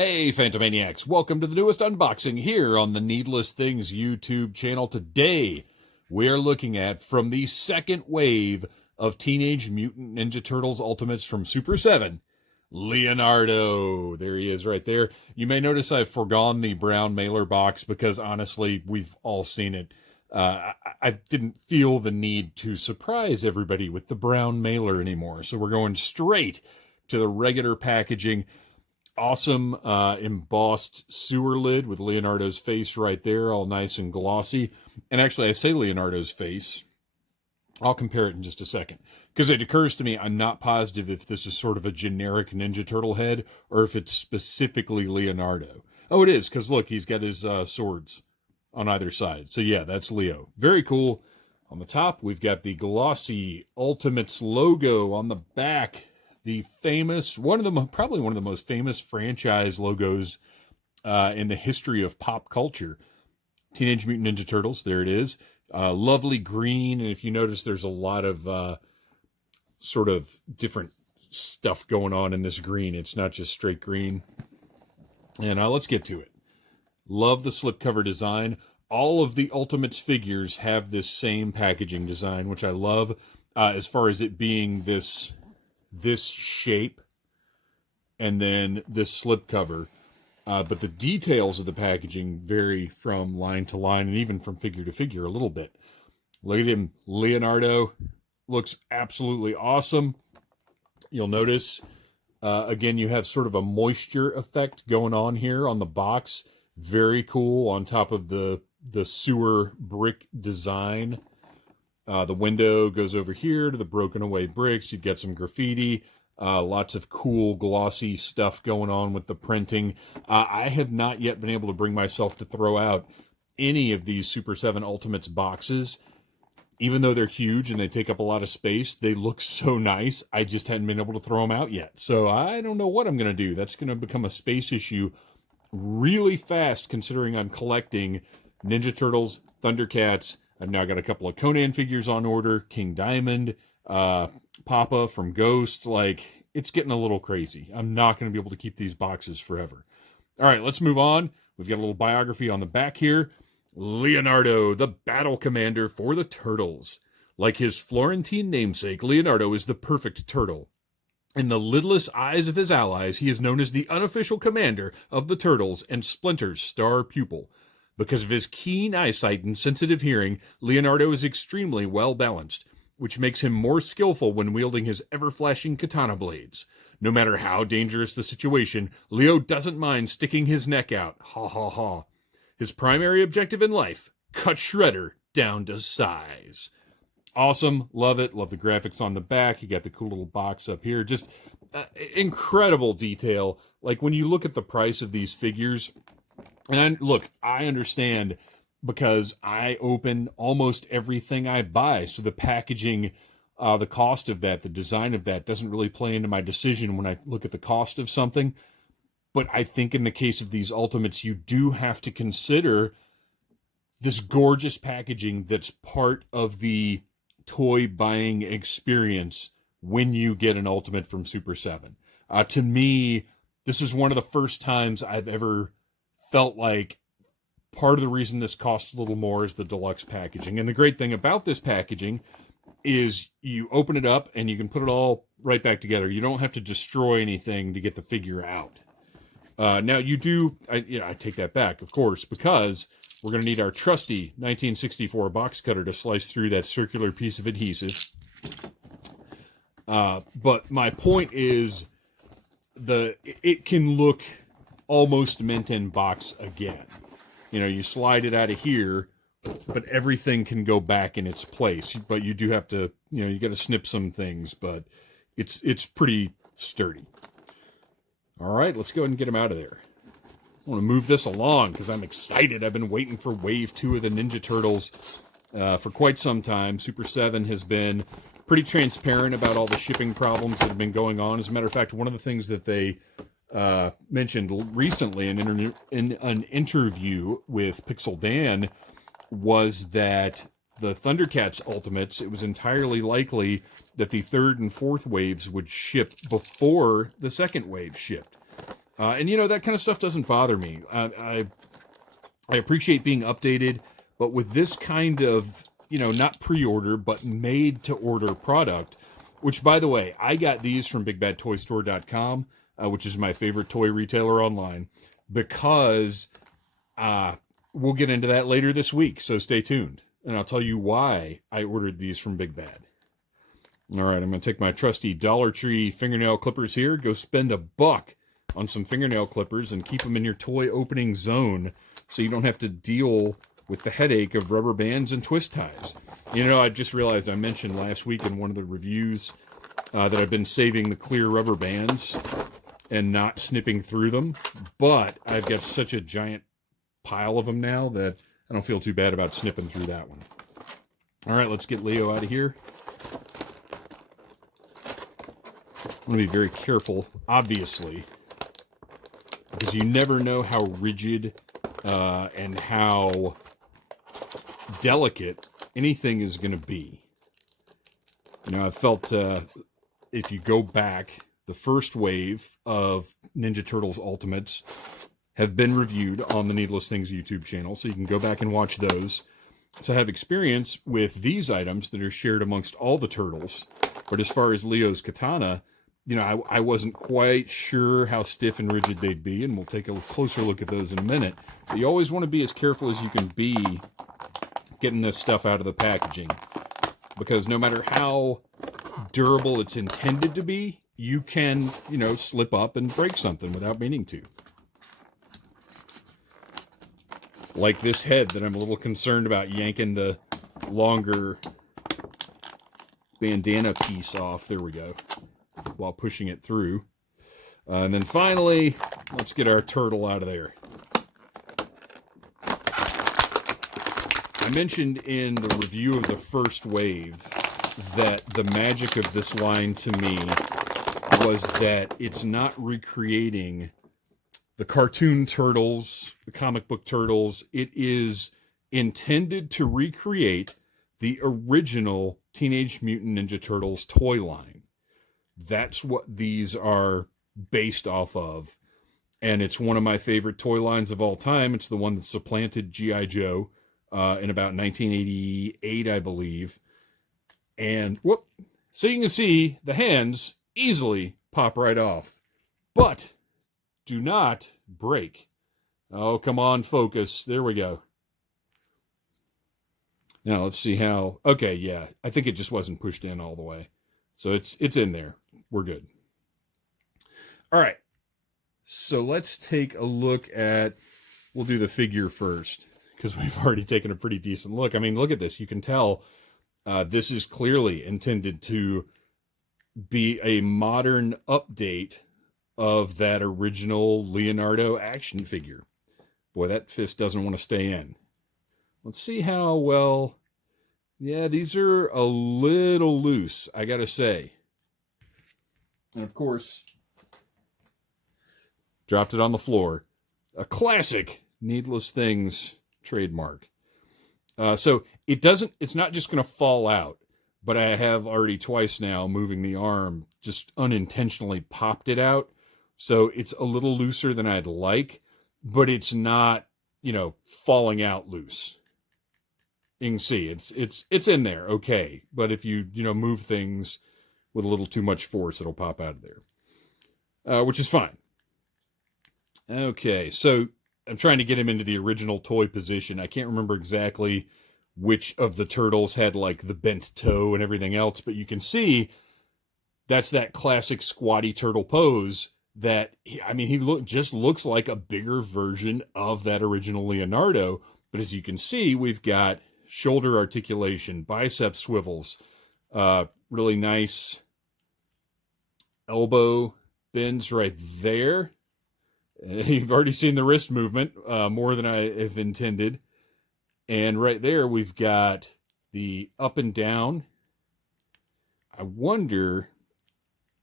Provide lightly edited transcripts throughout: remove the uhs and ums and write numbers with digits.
Hey, Phantomaniacs, welcome to the newest unboxing here on the Needless Things YouTube channel. Today, we're looking at from the second wave of Teenage Mutant Ninja Turtles Ultimates from Super 7, Leonardo. There he is right there. You may notice I've forgone the brown mailer box because, honestly, we've all seen it. I didn't feel the need to surprise everybody with the brown mailer anymore, so we're going straight to the regular packaging. Awesome embossed sewer lid with Leonardo's face right there, all nice and glossy. And actually, I say Leonardo's face. I'll compare it in just a second. Because it occurs to me, I'm not positive if this is sort of a generic Ninja Turtle head or if it's specifically Leonardo. Oh, it is, because look, he's got his swords on either side. So yeah, that's Leo. Very cool. On the top, we've got the glossy Ultimates logo. On the back, the famous, probably one of the most famous franchise logos in the history of pop culture. Teenage Mutant Ninja Turtles, there it is. Lovely green, and if you notice, there's a lot of sort of different stuff going on in this green. It's not just straight green. And let's get to it. Love the slipcover design. All of the Ultimates figures have this same packaging design, which I love, as far as it being this shape and then this slipcover. But the details of the packaging vary from line to line and even from figure to figure a little bit. Look at him. Leonardo looks absolutely awesome. You'll notice, again, you have sort of a moisture effect going on here on the box. Very cool on top of the sewer brick design. The window goes over here to the broken away bricks. You've got some graffiti, lots of cool glossy stuff going on with the printing. I have not yet been able to bring myself to throw out any of these Super 7 Ultimates boxes. Even though they're huge and they take up a lot of space, they look so nice. I just hadn't been able to throw them out yet. So I don't know what I'm going to do. That's going to become a space issue really fast, considering I'm collecting Ninja Turtles, Thundercats. I've now got a couple of Conan figures on order, King Diamond, Papa from Ghost. Like, it's getting a little crazy. I'm not going to be able to keep these boxes forever. All right, let's move on. We've got a little biography on the back here. Leonardo, the battle commander for the Turtles. Like his Florentine namesake, Leonardo is the perfect turtle. In the lidless eyes of his allies, he is known as the unofficial commander of the Turtles and Splinter's star pupil. Because of his keen eyesight and sensitive hearing, Leonardo is extremely well-balanced, which makes him more skillful when wielding his ever-flashing katana blades. No matter how dangerous the situation, Leo doesn't mind sticking his neck out. Ha ha ha. His primary objective in life, cut Shredder down to size. Awesome. Love it. Love the graphics on the back. You got the cool little box up here. Just incredible detail. Like, when you look at the price of these figures, and look, I understand because I open almost everything I buy. So the packaging, the cost of that, the design of that doesn't really play into my decision when I look at the cost of something. But I think in the case of these Ultimates, you do have to consider this gorgeous packaging that's part of the toy buying experience when you get an Ultimate from Super 7. To me, this is one of the first times I've ever felt like part of the reason this costs a little more is the deluxe packaging. And the great thing about this packaging is you open it up and you can put it all right back together. You don't have to destroy anything to get the figure out. Now you do, I take that back, of course, because we're going to need our trusty 1964 box cutter to slice through that circular piece of adhesive. But my point is, it can look almost mint in box again. You know, you slide it out of here, but everything can go back in its place. But you do have to, you got to snip some things, but it's pretty sturdy. All right, let's go ahead and get him out of there. I want to move this along because I'm excited. I've been waiting for Wave 2 of the Ninja Turtles for quite some time. Super 7 has been pretty transparent about all the shipping problems that have been going on. As a matter of fact, one of the things that they mentioned recently in an interview with Pixel Dan was that the Thundercats Ultimates, it was entirely likely that the third and fourth waves would ship before the second wave shipped. And, you know, that kind of stuff doesn't bother me. I appreciate being updated, but with this kind of, you know, not pre-order, but made-to-order product, which, by the way, I got these from BigBadToyStore.com, which is my favorite toy retailer online, because we'll get into that later this week, so stay tuned. And I'll tell you why I ordered these from Big Bad. All right, I'm going to take my trusty Dollar Tree fingernail clippers here, go spend $1 on some fingernail clippers, and keep them in your toy opening zone so you don't have to deal with the headache of rubber bands and twist ties. You know, I just realized I mentioned last week in one of the reviews that I've been saving the clear rubber bands and not snipping through them, but I've got such a giant pile of them now that I don't feel too bad about snipping through that one. All right, let's get Leo out of here. I'm going to be very careful, obviously, because you never know how rigid and how delicate anything is going to be. You know, I felt if you go back, the first wave of Ninja Turtles Ultimates have been reviewed on the Needless Things YouTube channel, so you can go back and watch those. So I have experience with these items that are shared amongst all the turtles. But as far as Leo's katana, you know, I wasn't quite sure how stiff and rigid they'd be, and we'll take a closer look at those in a minute. But you always want to be as careful as you can be getting this stuff out of the packaging, because no matter how durable it's intended to be, you can, you know, slip up and break something without meaning to. Like this head that I'm a little concerned about yanking the longer bandana piece off. There we go. While pushing it through. And then finally, let's get our turtle out of there. I mentioned in the review of the first wave that the magic of this line to me was that it's not recreating the cartoon turtles, the comic book turtles. It is intended to recreate the original Teenage Mutant Ninja Turtles toy line. That's what these are based off of. And it's one of my favorite toy lines of all time. It's the one that supplanted G.I. Joe in about 1988, I believe. And, whoop, so you can see the hands easily pop right off. But do not break. Oh, come on, focus. There we go. Now, let's see how... Okay, yeah. I think it just wasn't pushed in all the way. So it's in there. We're good. All right. So let's take a look at... We'll do the figure first, because we've already taken a pretty decent look. I mean, look at this. You can tell this is clearly intended to be a modern update of that original Leonardo action figure. Boy, that fist doesn't want to stay in. Let's see how well... Yeah, these are a little loose, I gotta say. And of course, dropped it on the floor. A classic Needless Things trademark. So it's not just going to fall out, but I have already twice now, moving the arm, just unintentionally popped it out. So it's a little looser than I'd like, but it's not, you know, falling out loose. You can see it's in there, okay. But if you move things with a little too much force, it'll pop out of there, which is fine. Okay, so I'm trying to get him into the original toy position. I can't remember exactly which of the turtles had like the bent toe and everything else, but you can see that's that classic squatty turtle pose. That he just looks like a bigger version of that original Leonardo. But as you can see, we've got shoulder articulation, bicep swivels, really nice elbow bends right there. You've already seen the wrist movement, more than I have intended. And right there, we've got the up and down. I wonder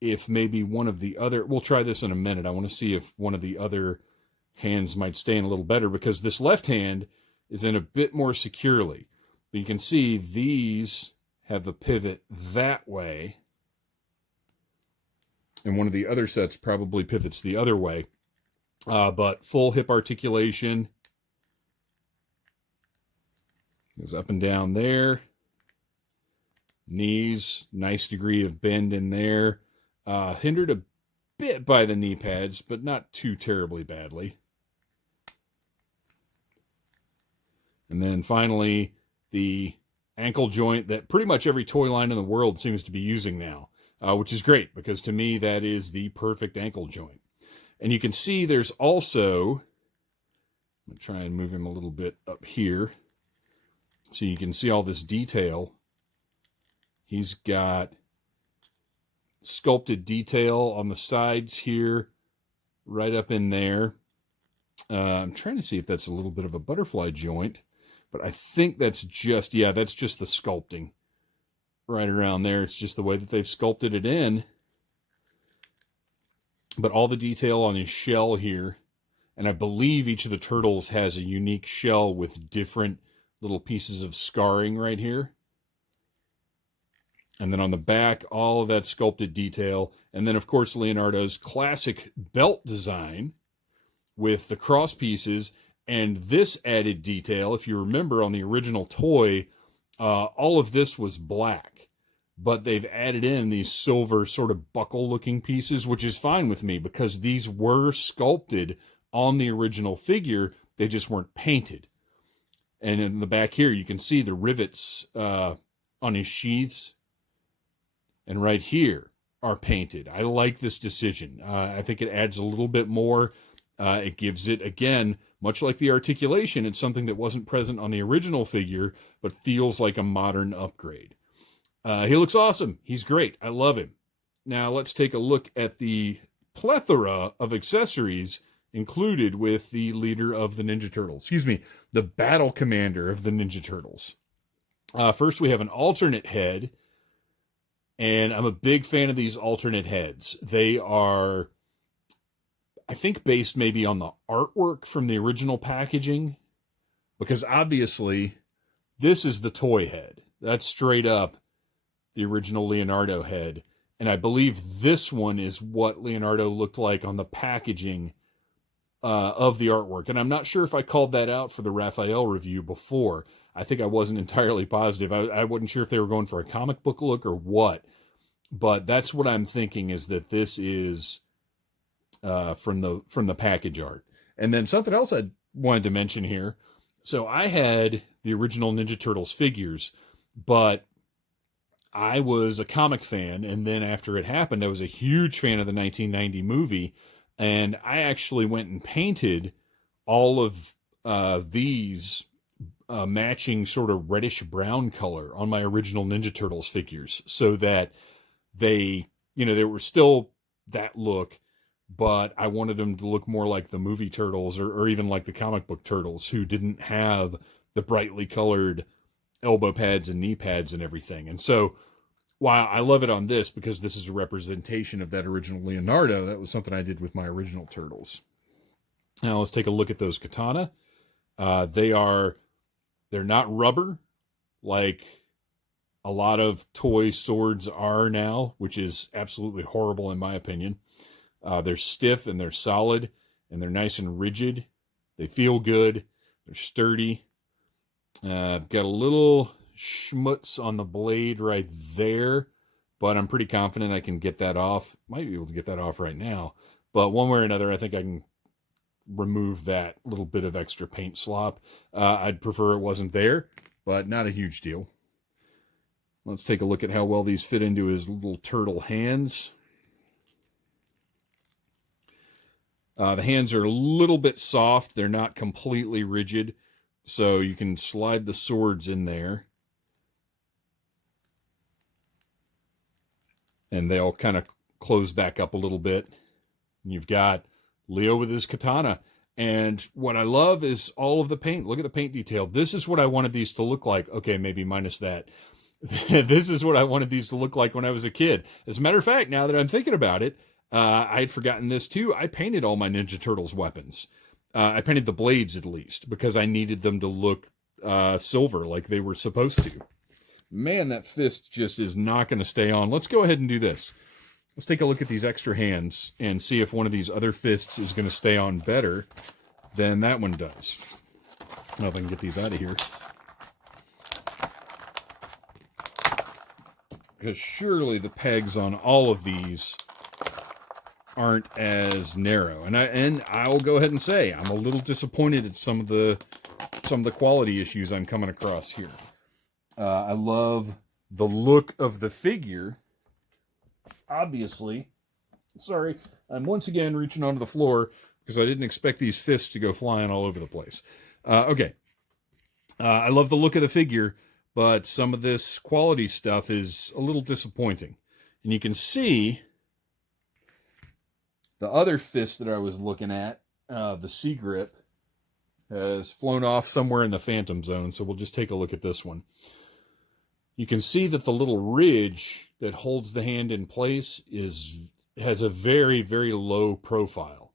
if maybe one of the other... We'll try this in a minute. I want to see if one of the other hands might stay in a little better, because this left hand is in a bit more securely. But you can see these have a pivot that way. And one of the other sets probably pivots the other way. but full hip articulation. Goes up and down there. Knees, nice degree of bend in there. Hindered a bit by the knee pads, but not too terribly badly. And then finally, the ankle joint that pretty much every toy line in the world seems to be using now, which is great because to me that is the perfect ankle joint. And you can see there's also, I'm going to try and move him a little bit up here so you can see all this detail. He's got sculpted detail on the sides here, right up in there. I'm trying to see if that's a little bit of a butterfly joint, but I think that's just, yeah, that's just the sculpting right around there. It's just the way that they've sculpted it in. But all the detail on his shell here, and I believe each of the turtles has a unique shell with different little pieces of scarring right here. And then on the back, all of that sculpted detail. And then, of course, Leonardo's classic belt design with the cross pieces and this added detail. If you remember on the original toy, all of this was black, but they've added in these silver sort of buckle-looking pieces, which is fine with me because these were sculpted on the original figure. They just weren't painted. And in the back here, you can see the rivets on his sheaths. And right here are painted. I like this decision. I think it adds a little bit more. It gives it, again, much like the articulation, it's something that wasn't present on the original figure, but feels like a modern upgrade. He looks awesome. He's great. I love him. Now let's take a look at the plethora of accessories included with the leader of the Ninja Turtles. Excuse me, the battle commander of the Ninja Turtles. First, we have an alternate head. And I'm a big fan of these alternate heads. They are, I think, based maybe on the artwork from the original packaging. Because obviously, this is the toy head. That's straight up the original Leonardo head. And I believe this one is what Leonardo looked like on the packaging of the artwork. And I'm not sure if I called that out for the Raphael review before. I think I wasn't entirely positive. I wasn't sure if they were going for a comic book look or what. But that's what I'm thinking, is that this is from the package art. And then something else I wanted to mention here. So I had the original Ninja Turtles figures, but I was a comic fan. And then after it happened, I was a huge fan of the 1990 movie. And I actually went and painted all of these matching sort of reddish brown color on my original Ninja Turtles figures so that they were still that look, but I wanted them to look more like the movie Turtles or even like the comic book Turtles, who didn't have the brightly colored elbow pads and knee pads and everything. And so while I love it on this because this is a representation of that original Leonardo, that was something I did with my original Turtles. Now let's take a look at those katana. They're not rubber like a lot of toy swords are now, which is absolutely horrible in my opinion. They're stiff and they're solid and they're nice and rigid. They feel good. They're sturdy. I've got a little schmutz on the blade right there, but I'm pretty confident I can get that off. Might be able to get that off right now, but one way or another, I think I can remove that little bit of extra paint slop. I'd prefer it wasn't there, but not a huge deal. Let's take a look at how well these fit into his little turtle hands. The hands are a little bit soft. They're not completely rigid, so you can slide the swords in there. And they'll kind of close back up a little bit. And you've got Leo with his katana. And what I love is all of the paint. Look at the paint detail. This is what I wanted these to look like. Okay, maybe minus that. This is what I wanted these to look like when I was a kid. As a matter of fact, now that I'm thinking about it, I'd forgotten this too. I painted all my Ninja Turtles weapons. I painted the blades at least because I needed them to look silver like they were supposed to. Man, that fist just is not going to stay on. Let's go ahead and do this. let's take a look at these extra hands and see if one of these other fists is going to stay on better than that one does. I don't know if I can get these out of here. Because surely the pegs on all of these aren't as narrow. And I'll go ahead and say I'm a little disappointed at some of the quality issues I'm coming across here. I love the look of the figure. Obviously, sorry, I'm once again reaching onto the floor because I didn't expect these fists to go flying all over the place. Okay. I love the look of the figure, but some of this quality stuff is a little disappointing. And you can see the other fist that I was looking at, the C-grip, has flown off somewhere in the phantom zone, so we'll just take a look at this one. You can see that the little ridge that holds the hand in place has a very, very low profile.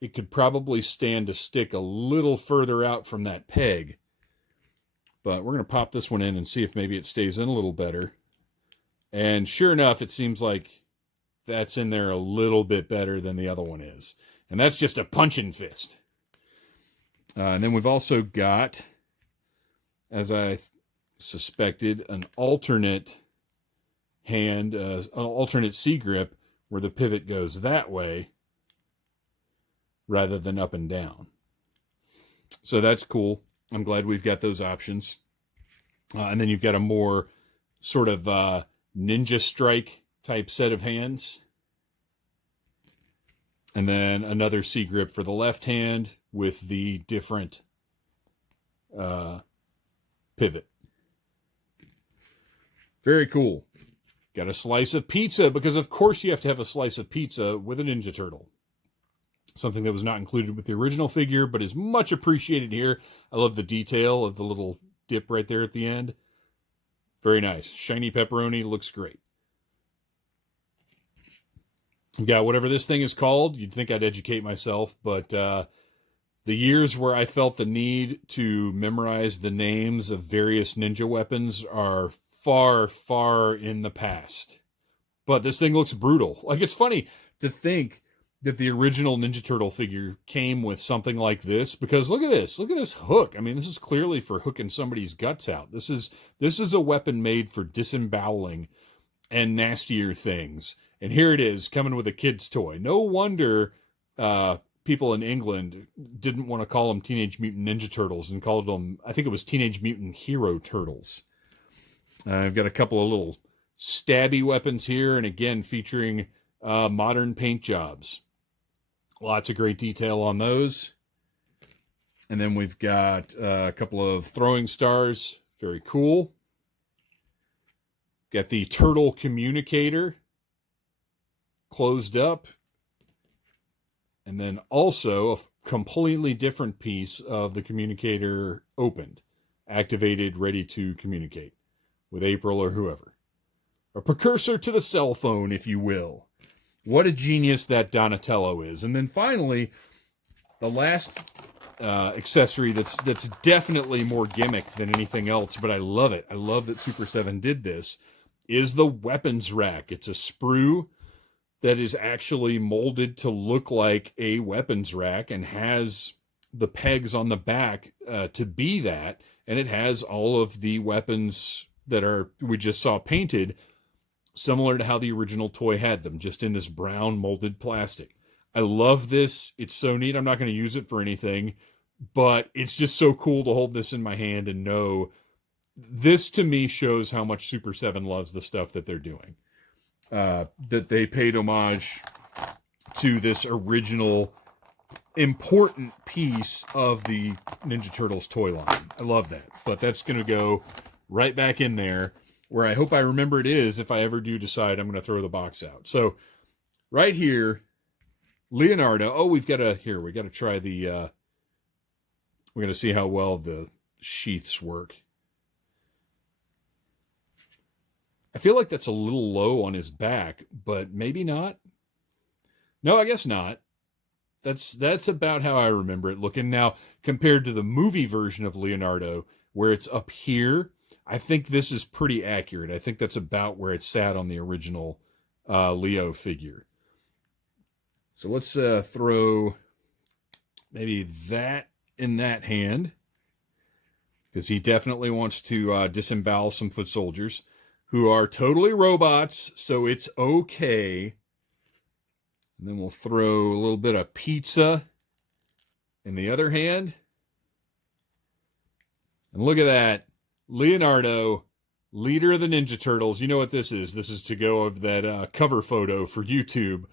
It could probably stand to stick a little further out from that peg. But we're going to pop this one in and see if maybe it stays in a little better. And sure enough, it seems like that's in there a little bit better than the other one is. And that's just a punching fist. And then we've also got, as I suspected, an alternate hand, an alternate C-grip where the pivot goes that way rather than up and down. So that's cool. I'm glad we've got those options. And then you've got a more sort of ninja strike type set of hands. And then another C-grip for the left hand with the different pivot. Very cool. Got a slice of pizza, because of course you have to have a slice of pizza with a Ninja Turtle. Something that was not included with the original figure, but is much appreciated here. I love the detail of the little dip right there at the end. Very nice. Shiny pepperoni, looks great. You got whatever this thing is called. You'd think I'd educate myself, but the years where I felt the need to memorize the names of various ninja weapons are far, far in the past. But this thing looks brutal. Like, it's funny to think that the original Ninja Turtle figure came with something like this, because look at this. Look at this hook. I mean, this is clearly for hooking somebody's guts out. This is a weapon made for disemboweling and nastier things. And here it is, coming with a kid's toy. No wonder people in England didn't want to call them Teenage Mutant Ninja Turtles and called them, I think it was Teenage Mutant Hero Turtles. I've got a couple of little stabby weapons here, and again, featuring modern paint jobs. Lots of great detail on those. And then we've got a couple of throwing stars. Very cool. Got the turtle communicator closed up. And then also a completely different piece of the communicator opened, activated, ready to communicate with April or whoever. A precursor to the cell phone, if you will. What a genius that Donatello is. And then finally, the last accessory that's definitely more gimmick than anything else, but I love it. I love that Super 7 did this, is the weapons rack. It's a sprue that is actually molded to look like a weapons rack and has the pegs on the back to be that. And it has all of the weapons that we just saw painted, similar to how the original toy had them, just in this brown molded plastic. I love this. It's so neat. I'm not going to use it for anything, but it's just so cool to hold this in my hand and know this, to me, shows how much Super 7 loves the stuff that they're doing. That they paid homage to this original important piece of the Ninja Turtles toy line. I love that. But that's going to go right back in there, where I hope I remember it is if I ever do decide I'm going to throw the box out. So right here, Leonardo. Oh, we got to try the, we're going to see how well the sheaths work. I feel like that's a little low on his back, but maybe not. No, I guess not. That's about how I remember it looking. Now, compared to the movie version of Leonardo, where it's up here, I think this is pretty accurate. I think that's about where it sat on the original Leo figure. So let's throw maybe that in that hand, because he definitely wants to disembowel some foot soldiers who are totally robots, so it's okay. And then we'll throw a little bit of pizza in the other hand. And look at that. Leonardo, leader of the Ninja Turtles. You know what this is. This is to go of that cover photo for YouTube.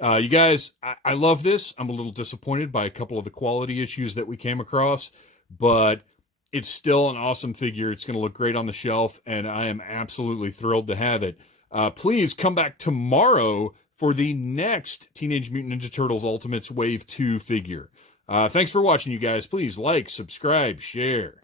You guys, I love this. I'm a little disappointed by a couple of the quality issues that we came across, but it's still an awesome figure. It's going to look great on the shelf, and I am absolutely thrilled to have it. Please come back tomorrow for the next Teenage Mutant Ninja Turtles Ultimates Wave 2 figure. Thanks for watching, you guys. Please like, subscribe, share.